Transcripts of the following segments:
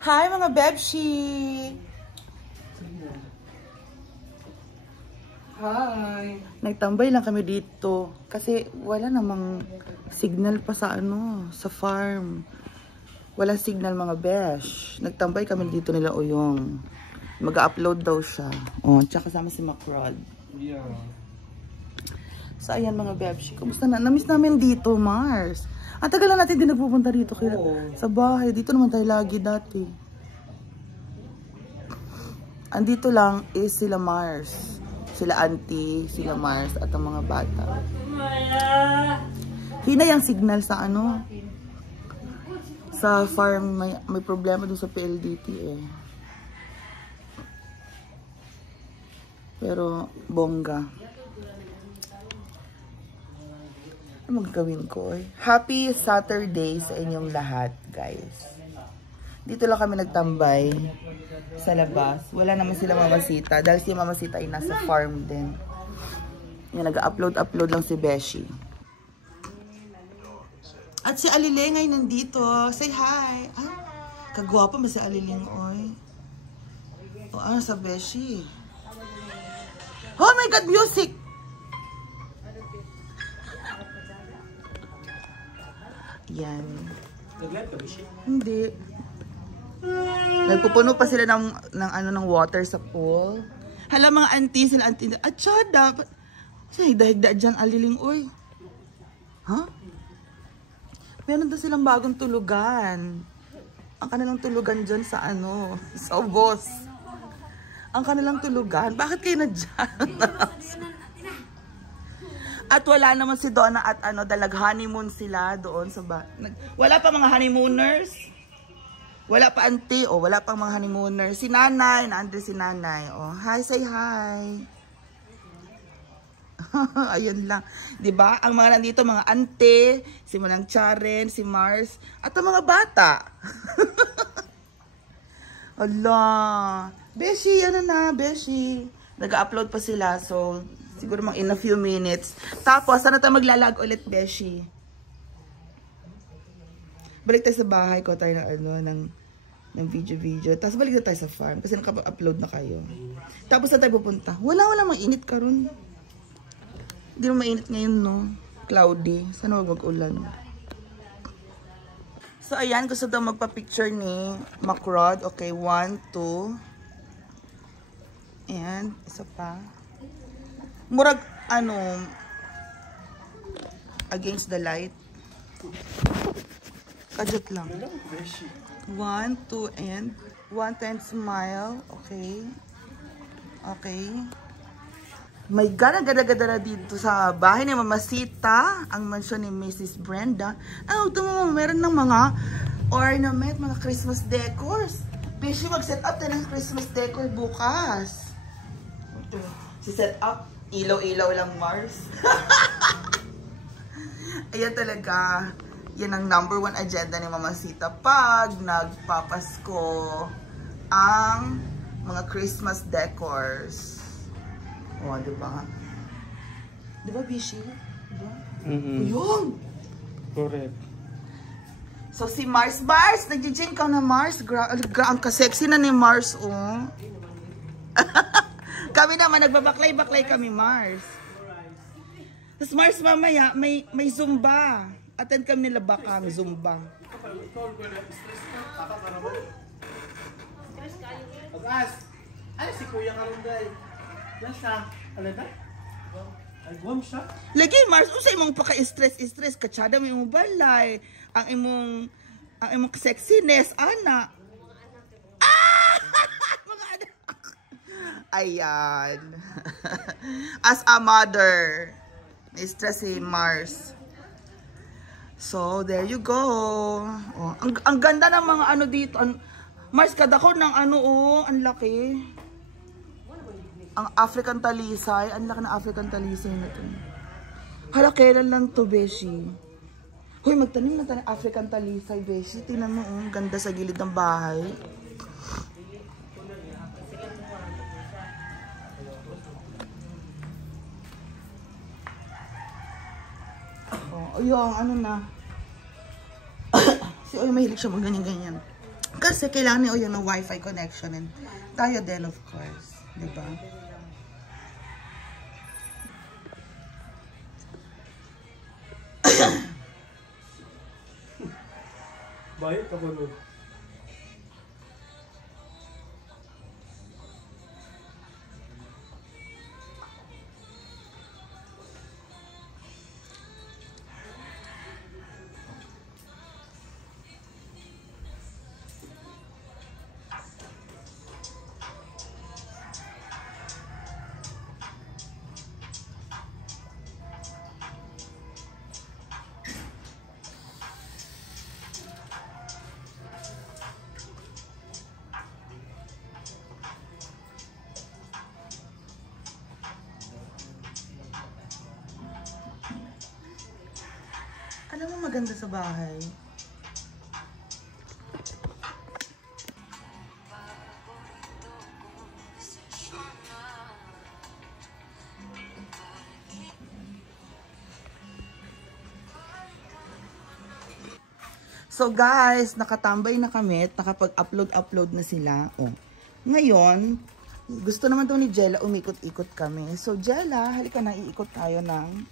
Hi mga Bebshi! Hi! Nagtambay lang kami dito kasi wala namang signal pa sa sa farm. Wala signal mga besh. Nagtambay kami dito nila Uyong. Mag-upload daw siya. Oh, tsaka kasama si Macrod. Yeah. So ayan mga Bebshi, kumusta na? Namiss namin dito, Mars. Ang tagal na natin din nagpupunta dito sa bahay. Dito naman tayo lagi dati. Andito lang is sila Mars. Sila auntie, sila Mars at ang mga bata. Hina yung signal sa sa farm, may problema dun sa PLDT eh. Pero bongga. Ano magagawin ko eh? Happy Saturday sa inyong lahat, guys. Dito lang kami nagtambay sa labas. Wala naman sila Mamasita dahil si Mamasita ay nasa farm din. Yan, nag-upload lang si Beshi. At si Aliling ay nandito. Say hi. Ah, kagwapa ba si Aliling, oy? O ano sa Beshi? Oh my God, music! Yan. Nag-live ka, Bishi? Hindi. Nagpupuno pa sila ng water sa pool. Hala mga auntie, sila auntie. At syada. Saan higda-higda dyan, Aliling, oy? Ha? Meron daw silang bagong tulugan. Ang kanilang tulugan dyan sa sa Ubos. Ang kanilang tulugan. Bakit kayo na dyan? At wala naman si Donna at dalag honeymoon sila doon sa wala pa mga honeymooners. Wala pa auntie, wala pang mga honeymooners. Si Nanay, naandun si Nanay. Oh, hi, say hi. Ayun lang. 'Di ba? Ang mga nandito mga auntie, si Manang Charen, si Mars, at ang mga bata. Allah. Beshi, Beshi. Nag-upload pa sila, so siguro in a few minutes. Tapos, sana tayo maglalag ulit, Beshi. Balik tayo sa bahay ko tayo ng video. Tapos balik na tayo sa farm kasi naka-upload na kayo. Tapos na tayo pupunta. Wala mainit karon. Hindi mo mainit ngayon, no? Cloudy. Sana wag mag-ulan. So, ayan. Gusto daw magpa-picture ni Macrod. Okay, 1, 2. And, isa pa. Murag, against the light. Kajot lang. 1, 2, and 1 time smile. Okay. Okay. May gana-gada-gada dito sa bahay ni Mamasita, ang mansyon ni Mrs. Brenda. Ito mo, meron ng mga ornament, mga Christmas decors. Beshi, mag-set up tayo ng Christmas decor bukas. Si set up, ilaw-ilaw lang, Mars. Ayan talaga. Yan ang #1 agenda ni Mamasita pag nagpapasko ang mga Christmas decors. O, diba? Diba, Bishi? Diba? Yun! Correct. So, si Mars. Nag-gym ka na, Mars. Ang ka-sexy na ni Mars, oh. Kami naman, nagbabaklay-baklay kami, Mars. Tapos, Mars, mamaya, may Zumba. Attend kami nila bakang Zumba. Pag-as! Ay, si Kuya Karunday. Nasa, alada? Ay, guwam siya. Lagi, Mars, sa imong paka-stress, katsada mo imong balay. Ang imong sexiness, ana. Mga anak. Ayan. As a mother, stress si Mars. So, there you go. Oh, ang ganda ng mga dito. Mars, kadako ng ang laki. Ang African talisay. Ang laki ng African talisay na ito. Hala, kailan lang to, Beshi? Hoy, magtanim na tayo ng African talisay, Beshi. Tingnan mo, ganda sa gilid ng bahay. Oh, yung na. Si Oy, mahilig siya mag ganyan-ganyan. Kasi kailangan niyo yung wifi connection and tayo din of course, di ba? Bayad ka ba nun? Alam mo maganda sa bahay. So guys, nakatambay na kami at nakapag-upload na sila. Oh. Ngayon, gusto naman to ni Jella, umikot-ikot kami. So Jella, halika na, iikot tayo ng...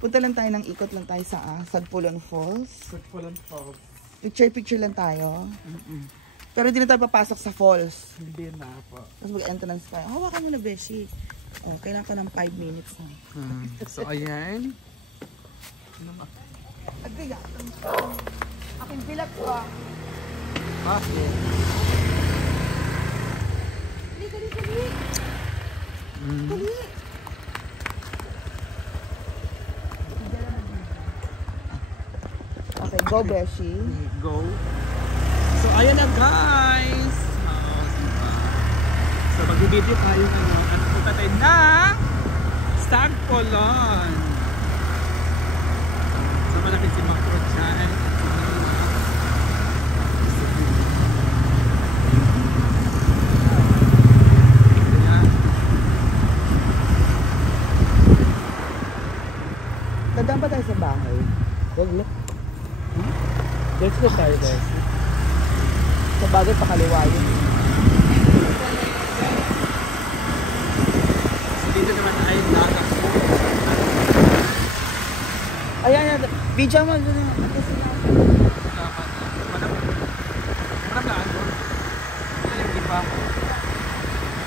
Punta lang tayo ng ikot lang tayo sa Sagpulon Falls. Sagpulon Falls. Picture lang tayo. Pero hindi na tayo papasok sa falls. Hindi na po. Tapos mag-entrance tayo. Hawakan mo na, Beshi. Oh, kailangan ka ng 5 minutes na. So ayan. Agaya. Aking bilat ko. Okay. Dali. Dali. Okay, go Beshi. Go. So ayan na guys. So mag-video tayo at punta tayo na Sagpulon. So malapit si Macro dyan. Tandaan ba tayo sa bahay? Huwag na. Let's go tayo guys. Sa bagay pakaliwa yun. So dito naman ay dagat. Ayan, video mo.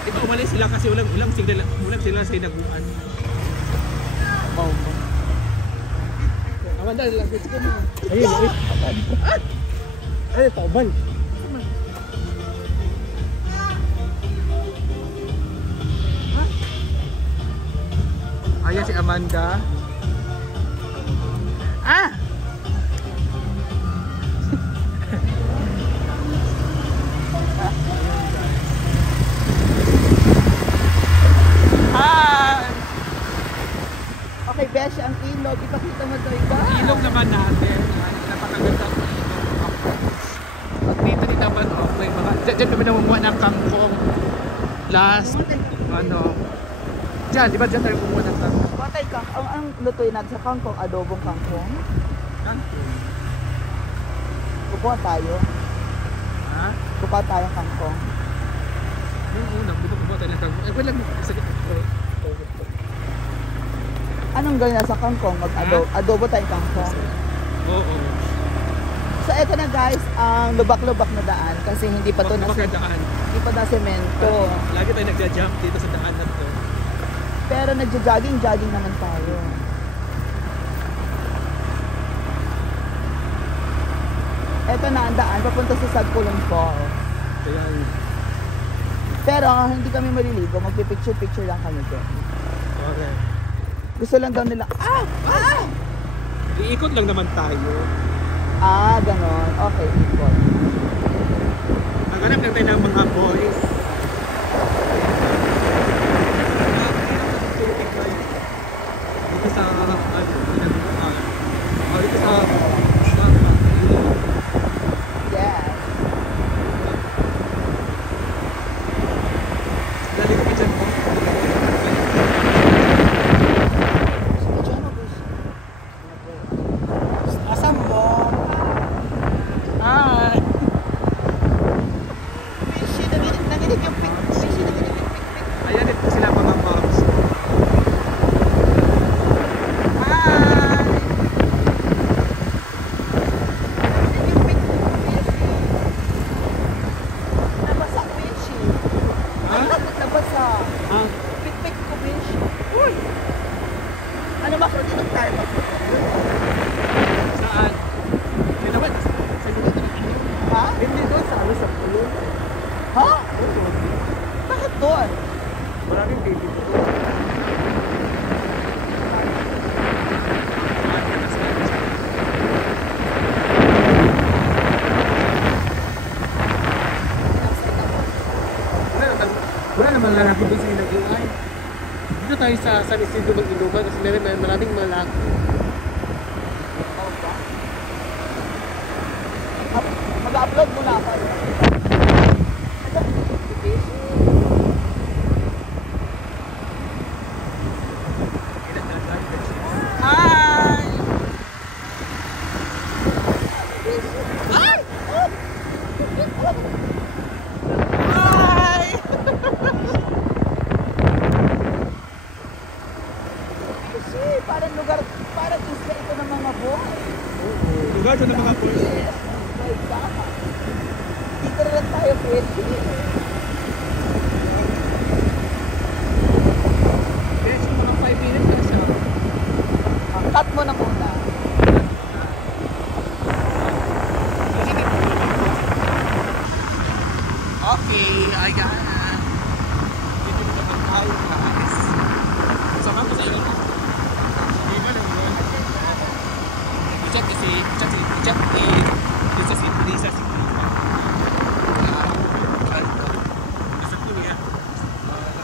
Di ba umalis sila kasi ulang sila sa inaguan. Wow. Amanda, lapit ko na. Ayun, ay, taubal. Ayan si Amanda. Okay, Besh, ang ilog. Ipakita mo ito iba. Ilog naman natin. Napakaganda ang ilog. At dito din naman, may mga... Diyan kami namumuha ng kangkong. Last, Diyan, di ba diyan tayo kumuha ng kangkong? Patay ka. Ang lutuin natin sa kangkong, adobong kangkong. Kangkong? Kukuha tayo. Ha? Kukuha tayo kangkong. Yung unang, di ba kumuha tayo ng kangkong? Walang... Anong gawin na sa kangkong? Mag-adobo tayong kangkong. Oo. So eto na guys, ang lubak-lubak na daan kasi hindi pa to na hindi pa na semento. Lagi tayo nagja-jump dito sa daan na to. Pero nagja-jogging naman tayo. Eto na ang daan papunta sa Sagpulon Falls. Kaya Pero hindi kami maliligo, magpipicture-picture lang kami doon. okay. Gusto lang daw nila, Iikot lang naman tayo. ganon. Okay, ikot. Naghanap lang tayo ng mga boys. Dito sa Yes. dali ko dyan po. Asan mo? Hi! Ano sa pulo? Ha? Bakit doon? Maraming baby po. Wala naman lalaki doon sa Inagulay. Dito tayo sa San Isidro mag-inuman kasi maraming malaki. Mag-upload muna ako. Hi! Hi! Hi! Kasi parang lugar, parang isla ito ng mga boy. Lugar ito ng mga boys. Dito na lang tayo pwede. Yes, mga 5 minutes na siya. Cut mo na muna. Okay, I got it. Dito na pagkain guys. Sama ko sa iyo. Hindi ba lang yun? Chat kasi, chat Lisa si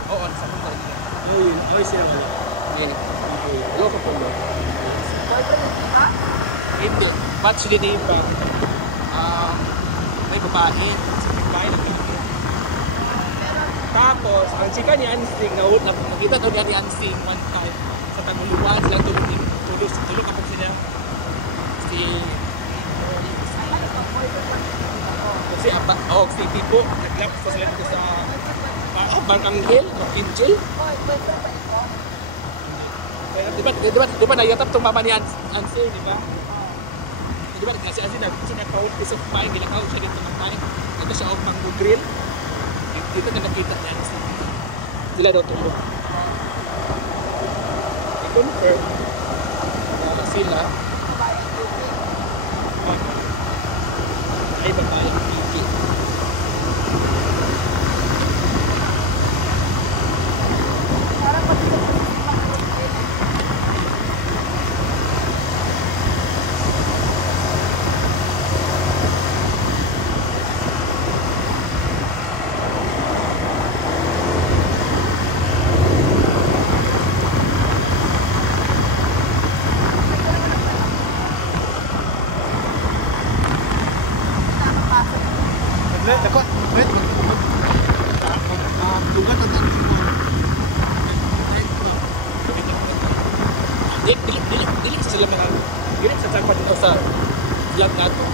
Oo, nasa ko pa rin. Ay, siya ba? Loko po mo. Hindi. Bachelor day pa. May babae. Babae na pinigil. Tapos, ang chika ni Ansing, nakita daw niya ni Ansing one time sa Taguluan. Sila tulog kapag sila. Si Pipo, nag-lapse pa sila dito sa Barkanghel, Makinjil. Di ba nayatap itong mama ni Ansel, di ba? Di ba kasi Ansel sinakawit piece of pie, ginakawit siya dito ng pie. Ito siya ang mango-grill. Dito na nakita ni Ansel. Sila daw tulog. I-confirm na sila ay babae Kiki. Dili sila mga dili sa tagpa dito sa vlog nato.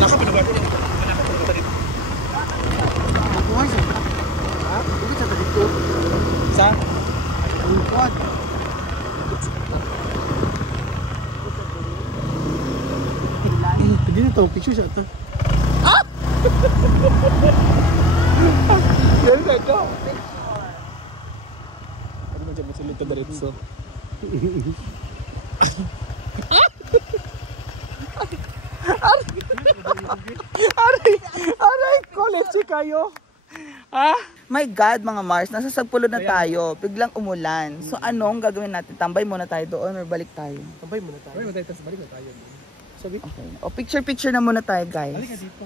Nasa pinugat ko dito. Buhay siya. Ha? Buhay siya dito. Sa? Buhay. Pwede na ito. Picture siya ito. Ah! Yan na ito. Ano mo dyan? Masilito na rin so. Aray, college kayo. Ha? My God, mga Mars, nasa Sagpulo na tayo. Biglang umulan. So anong gagawin natin? Tambay muna tayo doon or balik tayo? Tambay muna tayo. Tambay muna tayo, tapos balik na tayo. Sabi? Okay. O picture-picture na muna tayo, guys. Balik na dito.